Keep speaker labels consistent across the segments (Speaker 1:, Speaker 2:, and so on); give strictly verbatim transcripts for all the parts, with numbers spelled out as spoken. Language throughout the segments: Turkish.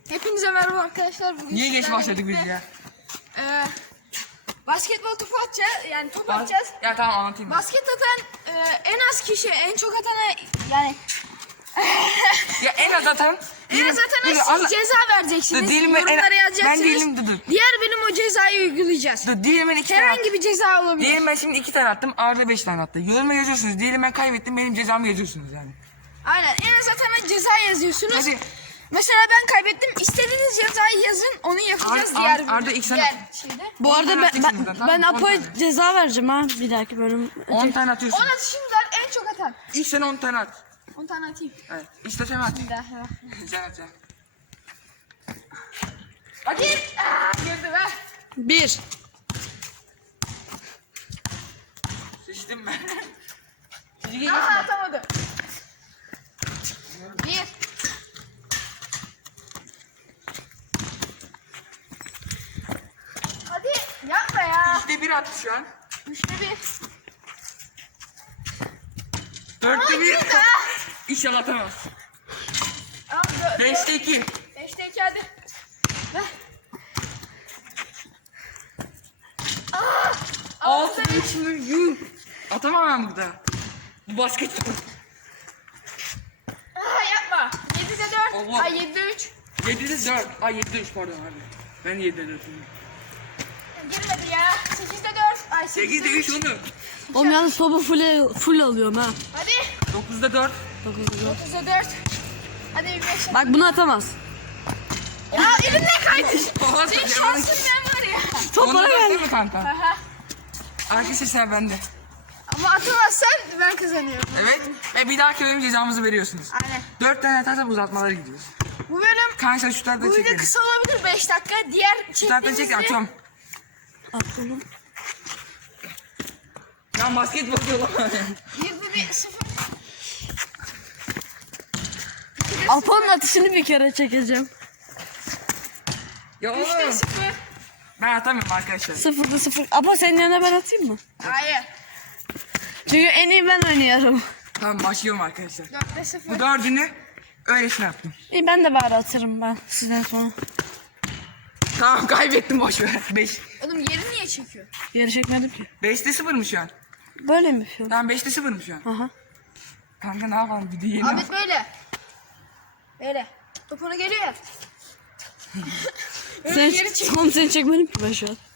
Speaker 1: Hepinize merhaba arkadaşlar. Bugün
Speaker 2: Niye geç
Speaker 1: sizlerle
Speaker 2: başladık biz
Speaker 1: birlikte,
Speaker 2: ya?
Speaker 1: E, basketbol topu atacağız. Yani top
Speaker 2: Bas-
Speaker 1: atacağız.
Speaker 2: Ya tamam anlatayım. ben.
Speaker 1: Basket atan e, en az kişi, en çok atana yani
Speaker 2: Ya en az atan.
Speaker 1: en az atana siz ceza vereceksiniz.
Speaker 2: Değilim ben-
Speaker 1: Yorumlara yazacaksınız.
Speaker 2: ben değilim, dur, dur.
Speaker 1: Diğer benim o cezayı uygulayacağız.
Speaker 2: Dur, diyelim ben iki tane
Speaker 1: Herhangi
Speaker 2: attım.
Speaker 1: bir ceza olabilir.
Speaker 2: Diyelim ben şimdi iki tane attım. Arda beş tane attı. Yoruma yazıyorsunuz. Diyelim ben kaybettim. Benim cezamı yazıyorsunuz yani.
Speaker 1: Aynen. En az atana ceza yazıyorsunuz.
Speaker 2: Hadi.
Speaker 1: Mesela ben kaybettim. İstediğiniz cezayı yazın. Onu yapacağız
Speaker 2: Ar-
Speaker 1: diğer
Speaker 2: Ar- Arda ilk sen-
Speaker 1: diğer şeyde.
Speaker 3: Bu arada ben,
Speaker 2: atacaksın
Speaker 3: ben,
Speaker 2: zaten,
Speaker 3: ben
Speaker 2: tamam mı? on
Speaker 3: Apo'ya
Speaker 2: tane.
Speaker 3: ceza vereceğim ha bir dahaki bölüm.
Speaker 2: on tane atıyorsun.
Speaker 1: on atışımdan en çok atan.
Speaker 2: İlk sen on tane at.
Speaker 1: on tane atayım.
Speaker 2: Evet. İşte sen at.
Speaker 1: Bir daha.
Speaker 2: Sen at sen.
Speaker 1: Hadi. Aa, girdi be.
Speaker 3: Bir.
Speaker 2: Sıçtım ben. Sizi gelin.
Speaker 1: Aha atamadı. Bir. Hadi yapma ya.
Speaker 2: İşte bir attı şu an.
Speaker 1: Üçte bir.
Speaker 2: Dörtte bir.
Speaker 1: girdi ha.
Speaker 2: İnşallah atamaz.
Speaker 1: Tamam, dö-
Speaker 2: Beşte iki.
Speaker 1: Beşte iki hadi. Ver. Aa,
Speaker 2: Altı üç mü? Yuh. Atamam ben burada. Bu basket.
Speaker 1: Aa, yapma. Yedide dört.
Speaker 2: Allah.
Speaker 1: Ay yedide üç.
Speaker 2: Yedide dört. Ay yedide üç pardon abi. Ben yedide dört.
Speaker 1: Girmedi ya. Sekizde dört. Ay
Speaker 2: Sekizde üç onu.
Speaker 3: Oğlum yalnız topu full, full alıyorum ha.
Speaker 1: Hadi.
Speaker 2: Dokuzda dört.
Speaker 1: Dokuzda dört. Hadi bir beş.
Speaker 3: Bak bunu atamaz.
Speaker 1: Ya elimle kaydı.
Speaker 2: Oha,
Speaker 1: Senin
Speaker 2: sen-
Speaker 1: şansın ben var ya.
Speaker 3: Top
Speaker 2: Onda
Speaker 3: bana
Speaker 2: dört değil
Speaker 3: geldi.
Speaker 2: mi kanka?
Speaker 1: Aha.
Speaker 2: Arkadaşlar sen bende.
Speaker 1: Ama atamazsan ben kazanıyorum.
Speaker 2: Evet. E bir dahaki bölüm cezamızı veriyorsunuz.
Speaker 1: Aynen.
Speaker 2: Dört tane atarsak uzatmalara gidiyoruz.
Speaker 1: Bu bölüm
Speaker 2: Kanka şu taraftan
Speaker 1: bu video
Speaker 2: çekelim.
Speaker 1: kısa olabilir beş dakika. Diğer
Speaker 2: Şu taraftan çek
Speaker 1: çektiğimizde
Speaker 2: atıyorum.
Speaker 3: Attım.
Speaker 2: Lan basketbol diyor lan.
Speaker 1: yirmi bir sıfır.
Speaker 3: Apo'nun atışını bir kere çekeceğim.
Speaker 2: Ya
Speaker 1: üçte
Speaker 2: oğlum.
Speaker 1: sıfır.
Speaker 2: Ben atamıyorum arkadaşlar.
Speaker 3: Sıfırda sıfır. Apo senin yerine ben atayım mı?
Speaker 1: Hayır.
Speaker 3: Çünkü en iyi ben oynuyorum.
Speaker 2: Tamam başlıyorum arkadaşlar.
Speaker 1: dörtte sıfır.
Speaker 2: Bu dördünü öylesine yaptım.
Speaker 3: İyi ben de bari atarım ben sizden sonra.
Speaker 2: Tamam kaybettim boş ver. Beş.
Speaker 1: Oğlum yeri niye çekiyor?
Speaker 3: Geri çekmedim ki.
Speaker 2: Beşte sıfır mı şu an?
Speaker 3: Böyle mi yapıyorum?
Speaker 2: Tamam beşte sıfır mı şu an?
Speaker 3: Aha.
Speaker 2: Kanka ne yapalım bir de yeni
Speaker 1: Ahmet böyle. Böyle. Topuna geliyor ya. Böyle
Speaker 3: Sen,
Speaker 1: geri çek.
Speaker 3: oğlum seni çekmedim ki ben şu an.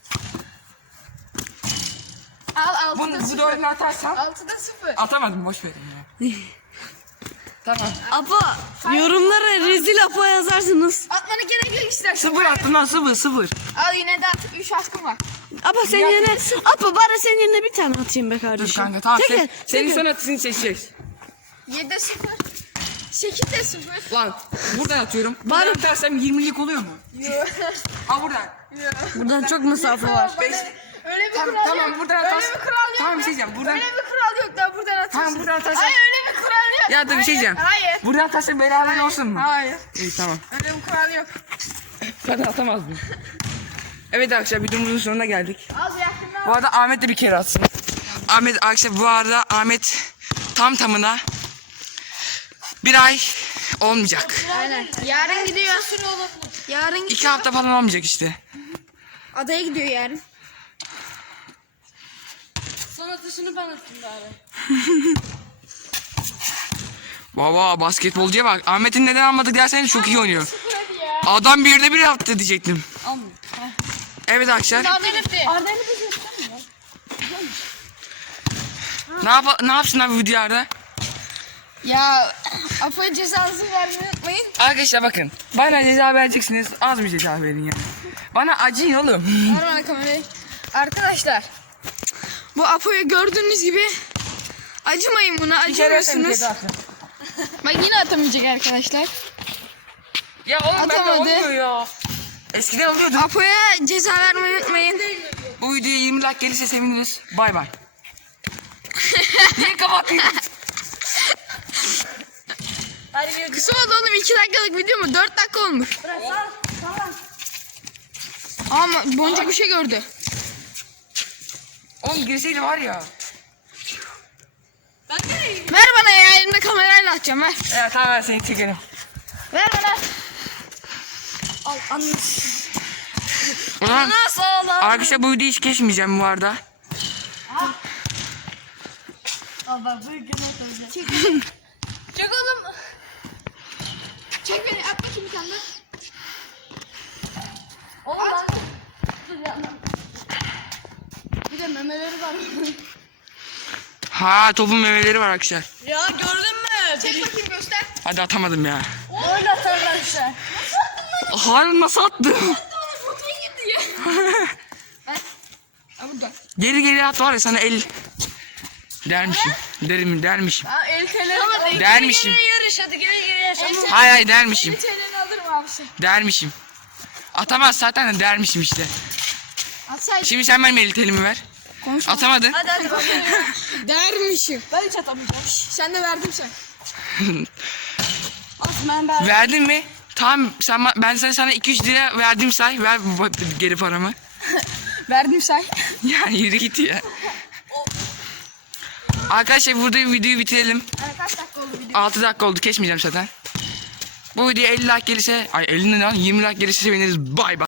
Speaker 1: Al
Speaker 2: Bunu,
Speaker 1: altıda
Speaker 2: bu
Speaker 1: sıfır.
Speaker 2: dördünü atarsam
Speaker 1: Altıda sıfır.
Speaker 2: atamadım boş verin ya. Tamam.
Speaker 3: Apo yorumlara rezil Apo yazarsınız.
Speaker 1: Atmana gerek yok istersen.
Speaker 2: Sıfır attım lan sıfır sıfır.
Speaker 1: Al yine de at. Üç hakkım var.
Speaker 3: Apo senin yerine, Apo bari senin yerine bir tane atayım be
Speaker 2: Dur
Speaker 3: kardeşim.
Speaker 2: kanka tamam
Speaker 3: Çekil,
Speaker 2: sen, senin
Speaker 3: çekil.
Speaker 2: son atışını seçeceksin.
Speaker 1: Yedide sıfır. Sekizde sıfır.
Speaker 2: Lan buradan atıyorum. Buradan
Speaker 3: Bari-
Speaker 2: atarsam yirmilik oluyor mu?
Speaker 1: Yok.
Speaker 2: Ha buradan.
Speaker 3: Buradan çok mesafe var.
Speaker 2: Beş.
Speaker 1: Öyle bir
Speaker 2: Tamam,
Speaker 1: kural
Speaker 2: tamam,
Speaker 1: yok.
Speaker 2: buradan
Speaker 1: Öyle
Speaker 2: atarsın.
Speaker 1: bir kural yok.
Speaker 2: Tamam, bir
Speaker 1: ya.
Speaker 2: şey diyeceğim, buradan-
Speaker 1: Öyle bir kural yok da buradan atıyorsun.
Speaker 2: Tamam, buradan atarsan-
Speaker 1: Hayır öyle bir kural yok.
Speaker 2: Ya dur bir şey
Speaker 1: Hayır,
Speaker 2: diyeceğim.
Speaker 1: Hayır.
Speaker 2: Buradan atarsan beraber olsun mu?
Speaker 1: Hayır.
Speaker 2: İyi tamam.
Speaker 1: Öyle bir kural yok.
Speaker 2: Zaten atamazdım. Evet arkadaşlar videomuzun sonuna geldik.
Speaker 1: Az yakından.
Speaker 2: Bu arada Ahmet de bir kere atsın. Ahmet arkadaşlar bu arada Ahmet tam tamına bir ay olmayacak.
Speaker 1: Aynen. Yarın gidiyor. Yarın gidiyor.
Speaker 2: İki hafta falan olmayacak işte.
Speaker 1: Adaya gidiyor yarın.
Speaker 3: Son atışını ben atayım bari.
Speaker 2: Baba basketbolcuya bak. Ahmet'in neden almadık derseniz çok iyi oynuyor.
Speaker 1: Sıfır hadi ya.
Speaker 2: Adam birde bir yaptı diyecektim.
Speaker 3: Almıyor.
Speaker 2: Evet arkadaşlar.
Speaker 1: Arda'yı
Speaker 2: Ne, yap ne yapsınlar bu videolarda?
Speaker 1: Ya Apo'ya cezanızı vermeyi unutmayın.
Speaker 2: Arkadaşlar bakın. Bana ceza vereceksiniz. Az bir ceza verin ya. Bana acıyın oğlum.
Speaker 1: Ver bana kamerayı. Arkadaşlar. Bu Apo'yu gördüğünüz gibi acımayın buna. Acımıyorsunuz. Bak yine atamayacak arkadaşlar.
Speaker 2: Ya oğlum ben de
Speaker 1: Atamadı.
Speaker 2: olmuyor ya. Eskiden oluyordu.
Speaker 1: Apo'ya ceza vermeyi unutmayın.
Speaker 2: Bu videoya yirmi like gelirse seviniriz. Bay bay. Niye kapattın?
Speaker 1: Kısa oldu oğlum iki dakikalık video mu? dört dakika olmuş. Ama boncuk bir şey gördü.
Speaker 2: Oğlum girseydi var ya.
Speaker 1: Ver bana ya elimde kamerayla atacağım ver.
Speaker 2: Evet tamam ben seni çekelim.
Speaker 1: Ver bana. Al anne.
Speaker 2: O zaman
Speaker 1: Nasıl oğlum?
Speaker 2: arkadaşlar bu videoyu hiç geçmeyeceğim bu arada.
Speaker 1: Al bak bu gün oturacak. Çek. Çek oğlum. Çek beni at bakayım bir tane daha. Oğlum at. Dur yandan. Bir de memeleri var.
Speaker 2: Ha topun memeleri var arkadaşlar.
Speaker 1: Ya gördün mü? Çek bakayım göster.
Speaker 2: Hadi atamadım ya.
Speaker 1: Öyle atarlar işte.
Speaker 2: Harun nasıl attım?
Speaker 1: Fotoğrafı gitti ya. Ha burada.
Speaker 2: Geri geri at var ya sana el. Dermişim. Derim dermişim.
Speaker 1: Ha el telleri.
Speaker 2: Dermişim.
Speaker 1: yarış hadi geri geri yarış.
Speaker 2: Hayır hayır dermişim.
Speaker 1: elli T L'ni alırım abisi.
Speaker 2: Dermişim. Atamaz zaten de dermişim işte.
Speaker 1: Atsaydın.
Speaker 2: Şimdi sen benim el telimi ver.
Speaker 1: Konuşma.
Speaker 2: Atamadın.
Speaker 1: Hadi hadi bak. Dermişim. Ben hiç atamayacağım. Şş, sen de verdim sen. Asmen ben.
Speaker 2: Verdin mi? Tamam sen ba- ben sana sana iki yüz lira verdim say. Ver bu- bu- geri paramı.
Speaker 1: Verdim say.
Speaker 2: Ya yürü git ya. Arkadaşlar burada videoyu bitirelim.
Speaker 1: Yani kaç dakika oldu video?
Speaker 2: altı dakika oldu, geçmeyeceğim zaten. Bu video elli like gelirse, ay elli ne lan, yirmi like gelirse seviniriz. Bay bay.